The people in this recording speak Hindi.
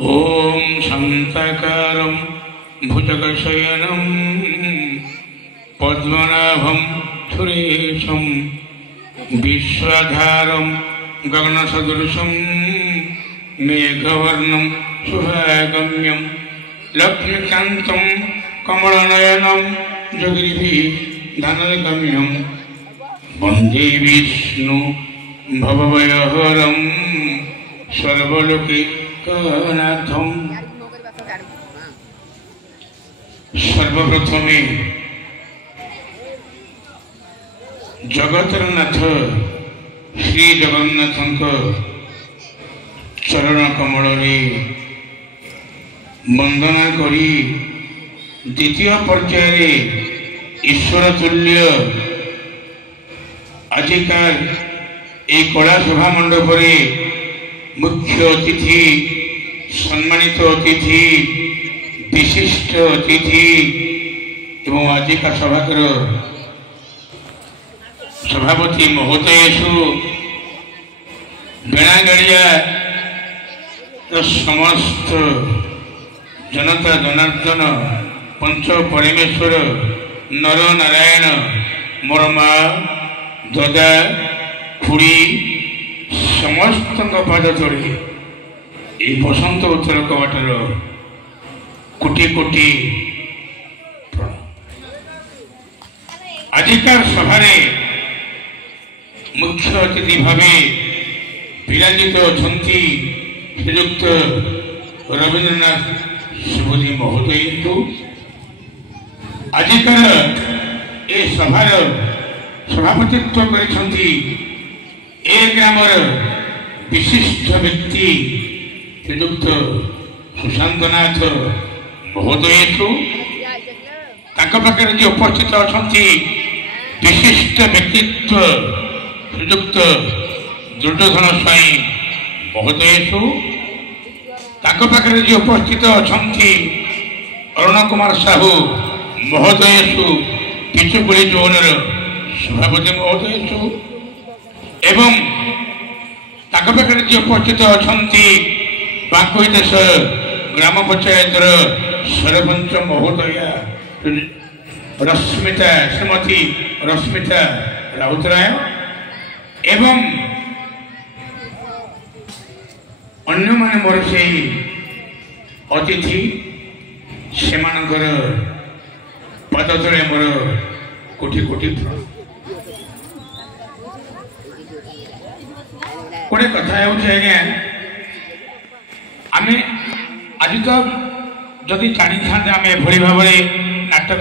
ओम शांताकारं भुजगशयनं पद्मनाभं सुरेशं विश्वाधारं गगनसदृशं मेघवर्णं शुभागम्यं लक्ष्मीकान्तं कमलनयनं जगद्भिर्धनगम्यं वन्दे विष्णु भवभयहरं सर्वलोकैकनाथं। सर्वप्रथमे जगतर नाथ श्री जगन्नाथ चरण कमल वंदना करी द्वितीय पर्यायर ईश्वर तुल्य आजिकार एक कला सभा मंडप मुख्य अतिथि सम्मानित अतिथि विशिष्ट अतिथि एवं आजिका सभाकर सभापति महोदयसु बेणागाड़िया समस्त जनता जनार्दन पंच परमेश्वर नर नारायण मोर माँ ददा खुड़ी समस्त पाद तले ये बसंत उत्तर कवाटर कोटि कोटि आजिकार सभारे मुख्य अतिथि भावे विराजित अछंती श्रीयुक्त रवींद्रनाथ सुबोधी महोदय आजिकार ए सभार सभापतित्व करिसेंती ए ग्रामर विशिष्ट व्यक्ति श्रीयुक्त सुशांतनाथ महोदय पाखे जो उपस्थित अच्छा विशिष्ट व्यक्तित्व श्रीयुक्त दुर्योधन स्वाई महोदय पाखे जो उपस्थित अच्छा अरुण कुमार साहू महोदय पिचुकुड़ी जोनर सभापति महोदय एवं पाखे जो उपस्थित अच्छा बांकोई देश ग्राम पंचायत सरपंच महोदया रश्मिता श्रीमती रश्मिता राउतराय एवं अन्य माने मोर से अतिथि से पद तले मोर कोटि कोटि गोटे कथा आज्ञा आम आज तो जदि जानी था आम एभली भाव नाटक